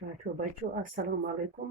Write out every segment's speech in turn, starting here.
Taču bachoo assalamu alaikum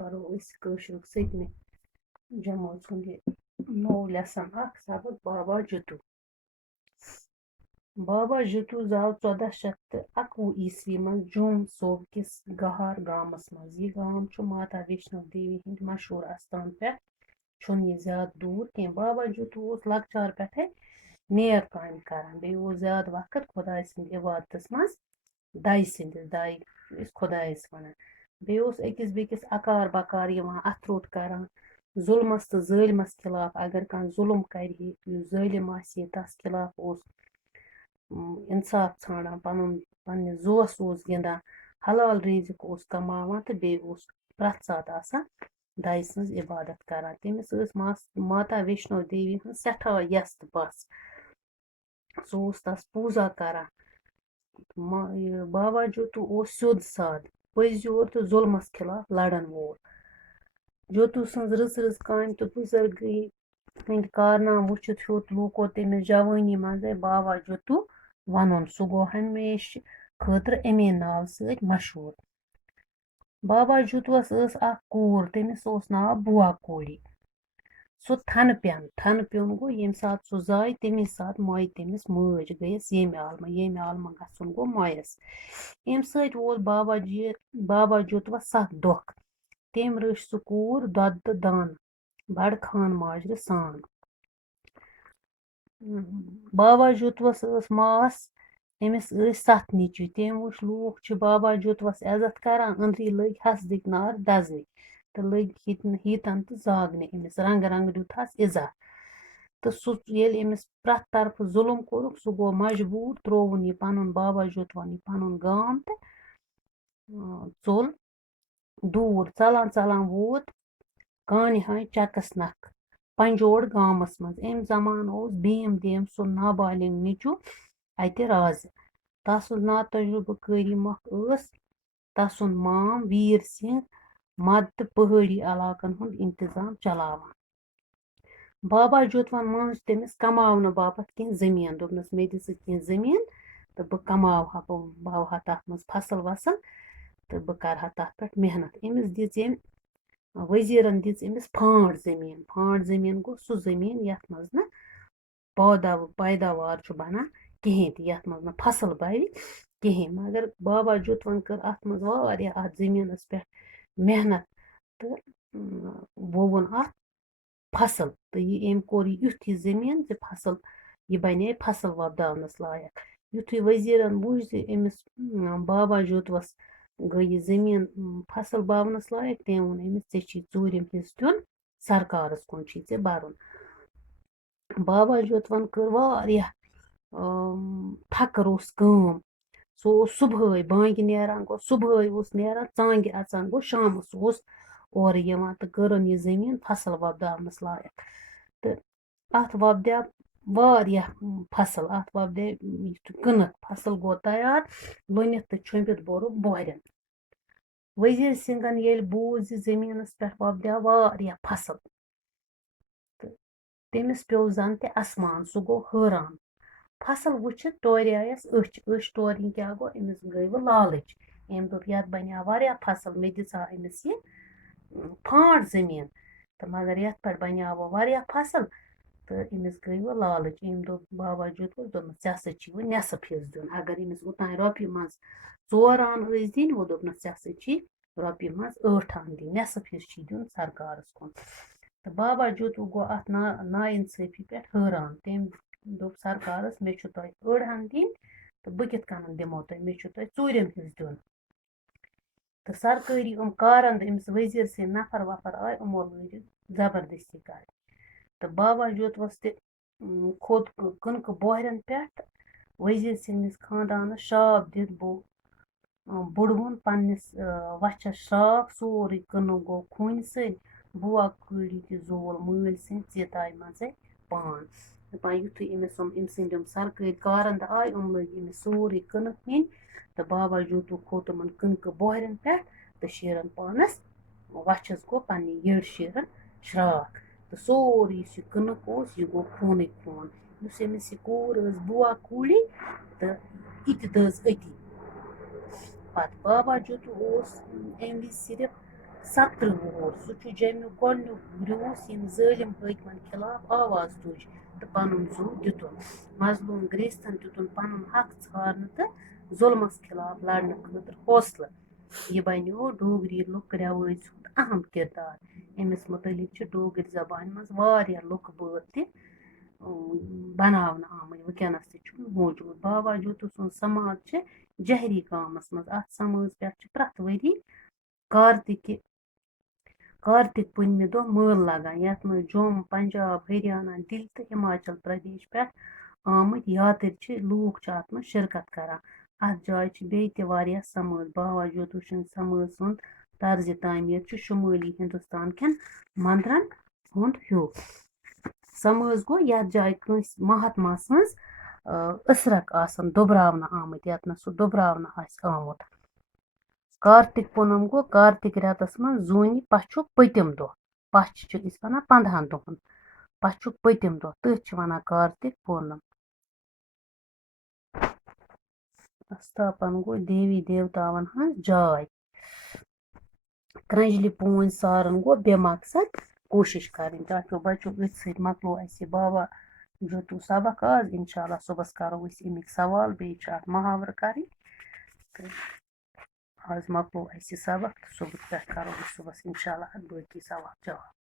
paro أسۍ کٲشرُک 7مہِ جمٲژ ہُنٛد یہِ نوٚو لیسن اکھ سبق بابا جتو بابا جتو زاو 1491 عیسوی منٛز جوم صوبہٕ کِس گہار گامس منٛز یہِ گام چھُ ماتا ویشنو دیوی ہٕنٛدۍ مشہوٗر استان پٮ۪ٹھ چھُنہٕ یہِ زیادٕ دوٗر کینٛہہ بابا جتو اوس لۄکچار پٮ۪ٹھے نیک کامہِ کران بیٚیہِ اوس زیادٕ وقت خۄداے سٕنٛدِ عبادتس منٛز دَیہِ سٕنٛدِس دَیہِ أسۍ خۄدایس وَنان بیٚیہِ اوس أکِس بیٚکِس اکار بکار یِوان اَتھٕ روٚٹ کران ظُلمس تہٕ ظٲلمس خِلاف اگر کانٛہہ ظُلم کرِ ہے یُس ظٲلِم آسہِ ہے تس خِلاف اوس اِنصاف ژھانڈان پننِس زووس اوس گِنٛدان حلال ریٖزِق اوس کماوان تہٕ بیٚیہِ اوس پرٛٮ۪تھ ساتہٕ آسان دَیہِ سٕنٛز عبادت کران تٔمِس ٲس ماتا ویشنو دیوی ہٕنٛز سٮ۪ٹھاہ یَس تہٕ پَس سُہ اوس تس پوٗزا کران بابا جتو اوس سیوٚد سادٕ پٔزۍ یور تہٕ ظُلمس خِلاف لڑن وول جتو سٕنٛز رٕژ رٕژ کامہِ تہٕ بُزرگی ہٕنٛدۍ کارنامہٕ وٕچھِتھ ہیوٚت لوٗکو تٔمِس جوٲنی منٛزے بابا جتو وَنُن سُہ گوٚو ہمیشہٕ خٲطرٕ اَمے ناوٕ سۭتۍ مشہوٗر بابا جتووس ٲس اکھ کوٗر تٔمِس اوس ناو بُوا کوٗری سُہ تھنہٕ پیوٚن گوٚو ییٚمہِ ساتہٕ سُہ زاے تَمی ساتہٕ مۄیہِ تٔمِس مٲج گٔیَس ییٚمہِ عالمہٕ گژھُن گوٚو مۄیَس اَمہِ سۭتۍ ووت بابا جتووس سخ دۄکھ تٔمۍ رٔچھ سُہ کوٗر دۄدٕ تہٕ دانہٕ بڑٕ خان ماجرٕ سان بابا جتووس ٲس ماس أمِس ٲسۍ 7 نیٚچوۍ تٔمۍ وٕچھ لوٗکھ چھِ بابا جتووس عزت کران أنٛدری لٔگۍ حسدٕکۍ نار دزنہِ تہٕ لٔگۍ ہیٖتن تہٕ زاگنہِ أمِس رنٛگہٕ رنٛگہٕ دیُتہس عزت تہٕ سُہ ییٚلہِ أمِس پرٛٮ۪تھ طرفہٕ ظُلم کوٚرُکھ سُہ گوٚو مجبوٗر ترووُن یہِ پنُن بابا جتووَن یہِ پنُن گام تہٕ ژوٚل دوٗر ژلان ژلان ووت کانہِ ہانہِ چکس نکھٕ پنجوڑ گامس منٛز أمۍ زمانہٕ اوس بھیٖم دیو سُنٛد نابالغ نیٚچوٗ اَتہِ رازٕ تسُنٛد ناتجرُبہٕ کٲری مۄکھ ٲس تسُنٛد مام ویٖر سِنگھ مد تہٕ پہٲڑی علاقن ہُنٛد انتظام چلاوان بابا جتووَن مٲنٛج تٔمِس کماونہٕ باپتھ کینٛہہ زٔمیٖن دوٚپنس مےٚ دِ ژٕ کینٛہہ زٔمیٖن تہٕ بہٕ کماوہا بہٕ وَوہا تتھ منٛز فصل وصل تہٕ بہٕ کرٕ ہا تتھ پٮ۪ٹھ محنت أمِس دِژ أمۍ ؤزیٖرن دِژ أمِس پھانٛڈ زٔمیٖن گوٚو سُہ زٔمیٖن یتھ منٛز نہٕ پیداوار چھُ بنان کِہیٖنۍ تہِ یتھ منٛز نہٕ فصل بَوِ کِہیٖنۍ مگر بابا جتووَن کٔر اتھ منٛز واریاہ اتھ زٔمیٖنس پٮ۪ٹھ محنت تہٕ ووٚوُن اتھ فصل تہٕ أمۍ کوٚر یُتھ یہِ زٔمیٖن زِ فصل یہِ بنے فصل وۄپداونس لایق یُتھُے ؤزیٖرن بوٗز زِ أمِس بابا جتووَس گٔے یہِ زٔمیٖن فصل باونس لایق تٔمۍ ووٚن أمِس ژےٚ چھی ژوٗرِم حِصہٕ دیُن سرکارس کُن چھی ژےٚ بَرُن بابا جتووَن کٔر واریاہ ٹھکٕر اوس کٲم سُہ اوس صُبحٲے بانگہِ نیران گوٚو صُبحٲے اوس نیران ژانٛگہِ اَژان گوٚو شامس اوس اورٕ یِوان تہٕ کٔرٕن یہِ زٔمیٖن فصل وۄپداونس لایق تہٕ اتھ وۄپدیو واریاہ فصل اتھ وۄپدے یُتھُے کٕنٕک فصل گوٚو تیار لوٗنِتھ تہٕ چھوٚمبِتھ بوٚرُکھ بوہرٮ۪ن ؤزیٖر سِنگن ییٚلہِ بوٗز زِ زٔمیٖنس پٮ۪ٹھ وۄپدیو واریاہ فصل تہٕ تٔمِس پیوٚو زن تہِ اسمان سُہ گوٚو حٲران فصل وٕچھِتھ ٹوریایس أچھ ٹورٕنۍ کیٛاہ گوٚو أمِس گٔے وۄنۍ لالٕچ أمۍ دوٚپ یتھ بنیٛو واریاہ فصل مےٚ دِژ ہا أمِس یہِ پھانٛڈ زٔمیٖن تہٕ مگر یتھ پٮ۪ٹھ بنیٛو وۄنۍ واریاہ فصل تہٕ أمِس گٔے وۄنۍ لالٕچ أمۍ دوٚپ بابا جتووَس دوٚپنس ژےٚ ہسا چھی وۄنۍ نٮ۪صٕف حِصہٕ دیُن اگر أمِس اوٚتانۍ رۄپیہِ منٛز 4 آن ٲسۍ دِنۍ وۄنۍ دوٚپنس ژےٚ ہسا چھی رۄپیہِ منٛز 8 آن دِنۍ نٮ۪صٕف حِصہٕ چھی دیُن سرکارس کُن تہٕ بابا جتووُ گوٚو اتھ نا اِنصٲفی پٮ۪ٹھ حٲران تٔمۍ دوٚپ سرکارس مےٚ چھُ تۄہہِ 8 آن دِنۍ تہٕ بہٕ کِتھ کٔنۍ دِمو تۄہہِ مےٚ چھُ تۄہہِ ژوٗرِم حِصہٕ دیُن تہٕ سرکٲری کارن أمِس ؤزیٖر سٕنٛدۍ نفر وفر آے یِمو لٲجِکھ زبردستی کرٕنۍ تہٕ بابا جتووَس تہِ کھوٚت کٕنکہٕ بوہرٮ۪ن پٮ۪ٹھ تہٕ ؤزیٖر سٕنٛدِس خاندانس شراپ دِتھ بُڑوُن پننِس وَچھس شراپ سورُے کٕنُک گوٚو خوٗنہِ سۭتۍ بُوا کوٗری تہِ زول مٲلۍ سٕنٛدۍ ژیٖتایہِ منٛزے پان دَپان یُتھُے أمِس أمۍ سٕنٛدۍ سرکٲرۍ کارنٛد آے یِم لٔگۍ أمِس سورُے کٕنٕک نِنۍ تہٕ بابا جتووُ کھوٚت یِمن کٕنکہٕ بوہرٮ۪ن پٮ۪ٹھ تہٕ شیرن پانس وَچھس گوٚو پننہِ یٔڈ شیرن شراکھ تہٕ سورُے یُس یہِ کٕنٕک اوس یہِ گوٚو خوٗنٕے خوٗن یُس أمِس یہِ کوٗر ٲس بُوا کوٗری تہٕ یہِ تہِ دٔز أتی پتہٕ بابا جوتوٗ اوس اَمہِ وِزِ صرف 17 وُہُر سُہ چھُ جیٚمیُک گۄڈنیُک بروٗس ییٚمۍ ظٲلِم حٲکمَن خِلاف آواز تُج تہٕ پَنُن زُو دِتُن مظلوٗم گرٛیستَن دِتُن پَنُن حق ژھارنہٕ تہٕ ظُلمَس خِلاف لڑنہٕ خٲطرٕ حوصلہٕ یہِ بنیو ڈوگری لُکہٕ رٮ۪وٲج ہُنٛد اہم کِردار أمِس مُتعلق چھِ ڈوگری زبانہِ منٛز واریاہ لُکہٕ بٲتھ تہِ بناونہٕ آمٕتۍ وٕنکٮ۪نَس تہِ چھُ موٗجوٗد بابا جوتوٗ سُنٛد سماج چھِ جہری گامَس منٛز اَتھ سماج پٮ۪ٹھ چھِ پرٛٮ۪تھ ؤری کارتِک پوٗنٛژمہِ دۄہ مٲلہٕ لگان یَتھ منٛز جوٚم پنجاب ہریانہ دِلہِ تہٕ ہِماچل پردیش پٮ۪ٹھ آمٕتۍ یاترۍ چھِ لوٗکھ چھِ اَتھ منٛز شِرکت کران اَتھ جایہِ چھِ بیٚیہِ تہِ واریاہ سمٲژ بابا جوتوٗ سٕنٛدِ سمٲژ سُنٛد طرزِ تعمیٖر چھُ شُمٲلی ہِندُستان کٮ۪ن منٛدرن ہُنٛد ہیوٗ سمٲژ گوٚو یَتھ جایہِ کٲنٛسہِ مہاتما سٕنٛز أسرک آسان دُبراونہٕ آمٕتۍ یَتنَس سُہ دُبراونہٕ آسہِ آمُت کارتِک پوٗنم گوٚو کارتِک رٮ۪تس منٛز زوٗنہِ پَچھُک پٔتِم دۄہ پَچھ چھِ أسۍ وَنان 15 دۄہن پَچھُک پٔتِم دۄہ تٔتھۍ چھِ وَنان کارتِک پوٗنم اَستاپن گوٚو دیوی دیوتاون ہٕنٛز جاے کرٛنٛجلہِ پوٗنٛژۍ سارُن گوٚو بے مقصد کوٗشِش کَرٕنۍ ٹاٹھیو بچو أتھۍ سۭتۍ مۄکلو اَسہِ یہِ بابا جوتوٗ سبق آز اِنشاء اللہ صُبحس کَرو أسۍ اَمِکۍ سوال بیٚیہِ چھِ اَتھ محاورٕ کَرٕنۍ تہٕ آز مۄکلو اَسہِ یہِ سبق تہٕ صُبحس پٮ۪ٹھ کَرو أسۍ صُبحس اِنشاء اللہ اَتھ بٲقی سوال جواب